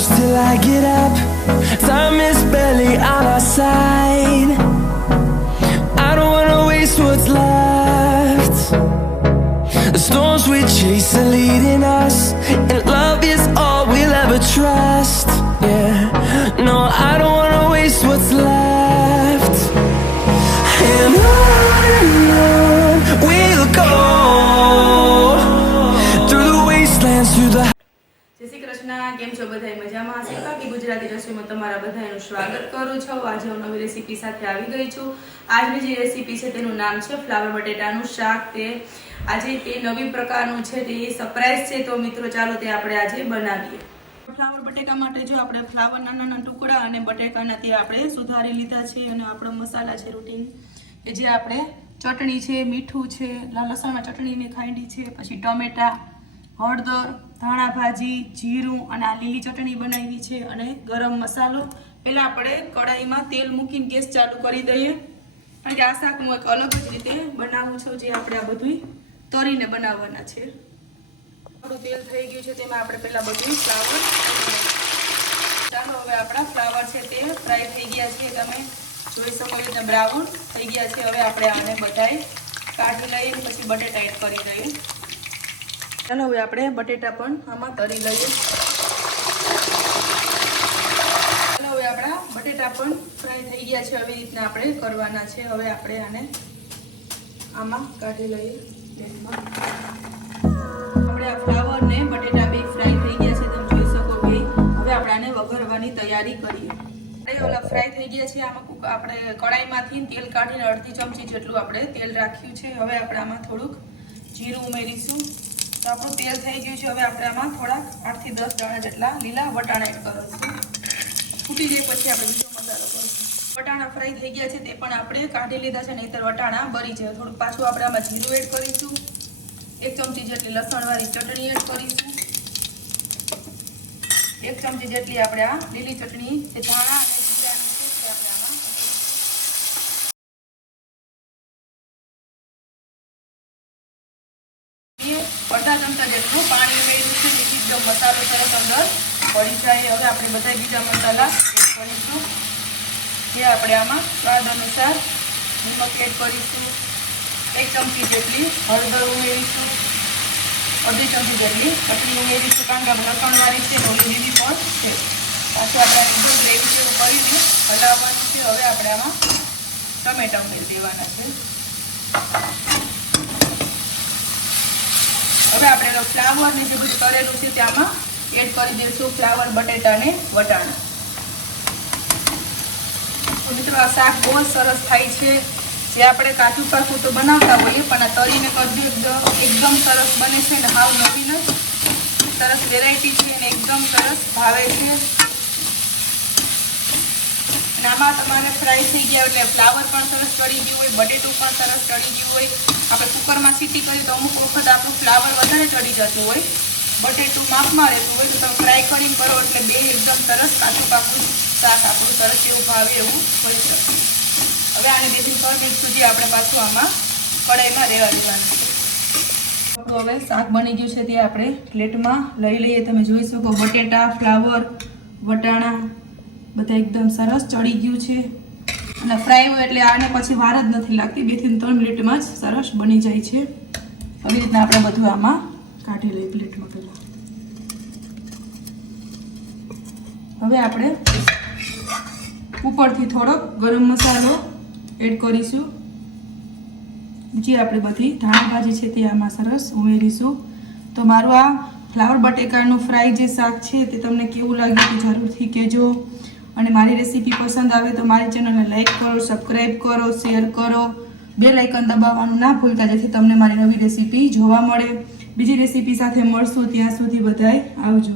close till I get up. Time is barely on our side. I don't wanna waste what's left. The storms we chase are leading us, and love is all we'll ever trust. Yeah, no, I don't wanna waste what's left. And on we'll go through the wastelands, through the. જય શ્રી કૃષ્ણ. કેમ છો બધા? મજામાં? શિલ્પા કે ગુજરાતી રસોઈમાં તમારા બધાનું સ્વાગત કરું છું. આજે હું નવી રેસીપી સાથે આવી ગઈ છું. આજની જે રેસીપી છે તેનું નામ છે ફ્લાવર બટેટાનું શાક. તે આજે તે નવી પ્રકારનું છે, તે સરપ્રાઈઝ છે. તો મિત્રો ચાલો તે આપણે આજે બનાવીએ. ફ્લાવર બટેકા માટે જો આપણે ફ્લાવર નાના ટુકડા અને બટેકાના તે આપણે સુધારી લીધા છે, અને આપણો મસાલા છે રૂટીન કે જે આપણે ચટણી છે, મીઠું છે, લાલ લસણમાં ચટણીની ખાંડી છે, પછી ટમેટા, હળદર, ધાણા ભાજી, જીરું અને આ લીલી ચટણી બનાવી છે, અને ગરમ મસાલો. પહેલાં આપણે કઢાઈમાં તેલ મૂકીને ગેસ ચાલુ કરી દઈએ, કારણ કે આ શાકનું એક અલગ જ રીતે બનાવવું છે, જે આપણે આ બધું તરીને બનાવવાના છે. થોડું તેલ થઈ ગયું છે, તેમાં આપણે પહેલાં બધું ફ્લાવર. ચાલો હવે આપણા ફ્લાવર છે તે ફ્રાય થઈ ગયા છે. તમે જોઈ શકો એ રીતે બ્રાઉન થઈ ગયા છે. હવે આપણે આને બધાય કાઢી લઈએ, પછી બટેટા એડ કરી દઈએ. ચાલો હવે આપણે બટેટા પણ આમાં તરી લઈએ. ચાલો હવે આપણા બટેટા પણ ફ્રાય થઈ ગયા છે. આવી રીતના આપણે કરવાના છે. હવે આપણે આને આમાં કાઢી લઈએ તેલમાં. આપણે આ ફ્લાવર ને બટેટા બે ફ્રાય થઈ ગયા છે, તમે જોઈ શકો કે. હવે આપણે આને વઘારવાની તૈયારી કરીએ. ઓલા ફ્રાય થઈ ગયા છે. આમાં આપણે કઢાઈમાંથી તેલ કાઢીને અડધી ચમચી જેટલું આપણે તેલ રાખ્યું છે. હવે આપણે આમાં થોડુંક જીરું ઉમેરીશું. તો આપણું તેલ થઈ ગયું છે. હવે આપણે આમાં થોડાક 8 થી 10 દાણા જેટલા લીલા વટાણા એડ કરીશું. ફૂટી જાય પછી આપણે બીજો મસાલો કરીશું. વટાણા ફ્રાય થઈ ગયા છે, તે પણ આપણે કાઢી લીધા છે, નહીંતર વટાણા બળી જાય. થોડુંક પાછું આપણે આમાં જીરું એડ કરીશું. 1 ચમચી જેટલી લસણવાળી ચટણી એડ કરીશું. 1 ચમચી જેટલી આપણે આ લીલી ચટણી, જે ધાણા અને જીરાની છે, તે આપણે આમાં અડધા ચમચા જેટલું પાણી ઉમેર્યું છે, જેથી જો મસાલો સરસ અંદર પડી જાય. હવે આપણે બધા બીજા મસાલા એડ કરીશું, જે આપણે આમાં સ્વાદ અનુસાર નમક એડ કરીશું. 1 ચમચી જેટલી હળદર ઉમેરીશું. અડધી ચમચી જેટલી ચટણી ઉમેરીશું, કારણ કે આપણે લસણવાળી છે, લીલી પણ છે. પાછું આપણે એકદમ ગ્રેવી જેવું કરીને હલાવવાનું છે. હવે આપણે આમાં ટમેટા ઉમેરી દેવાના છે. હવે આપણે ફ્લાવર ને જે બધું કરેલું છે ત્યાંમાં એડ કરી દઈશું, ફ્લાવર, બટેટા ને વટાણા. તો મિત્રો આ શાક બહુ જ સરસ થાય છે. જે આપણે કાચું પાકું તો બનાવતા હોઈએ, પણ આ તરીને કરજો એકદમ સરસ બને છે, ને હાવ નવીન જ સરસ વેરાયટી છે, અને એકદમ સરસ ભાવે છે. અને આમાં તમારે ફ્રાય થઈ ગયા એટલે ફ્લાવર પણ સરસ ચડી ગયું હોય, બટેટું પણ સરસ ચડી ગયું હોય. આપણે કુકરમાં સીટી કરીએ તો અમુક વખત આપણું ફ્લાવર વધારે ચડી જતું હોય, બટેટું માપમાં રહેતું હોય. તો તમે ફ્રાય કરીને કરો એટલે બે એકદમ સરસ કાચું પાકું શાક આપણું સરસ એવું ભાવે એવું હોઈ શકે. હવે આને 2 થી 3 મિનિટ સુધી આપણે પાછું આમાં કઢાઈમાં રહેવા દેવાનું છે. હવે શાક બની ગયું છે, તે આપણે પ્લેટમાં લઈ લઈએ. તમે જોઈ શકો બટેટા, ફ્લાવર, વટાણા બધા એકદમ સરસ ચડી ગયું છે, અને ફ્રાય હોય એટલે આને પછી વાર જ નથી લાગતી. 2 થી 3 મિનિટમાં જ સરસ બની જાય છે. આવી રીતના આપણે બધું આમાં કાઢી લઈએ પ્લેટમાં પહેલાં. હવે આપણે ઉપરથી થોડોક ગરમ મસાલો એડ કરીશું. જે આપણે બધી ધાણા ભાજી છે તે આમાં સરસ ઉમેરીશું. તો મારું આ ફ્લાવર બટેકાનું ફ્રાય જે શાક છે તે તમને કેવું લાગ્યું તે જરૂરથી કહેજો. અને મારી રેસીપી પસંદ આવે તો મારી ચેનલને લાઈક કરો, સબસ્ક્રાઈબ કરો, શેર કરો, બેલ આઇકન દબાવવાનું ના ભૂલતા, જેથી તમને મારી નવી રેસીપી જોવા મળે. બીજી રેસીપી સાથે મળશું. ત્યાં સુધી બધાય આવજો.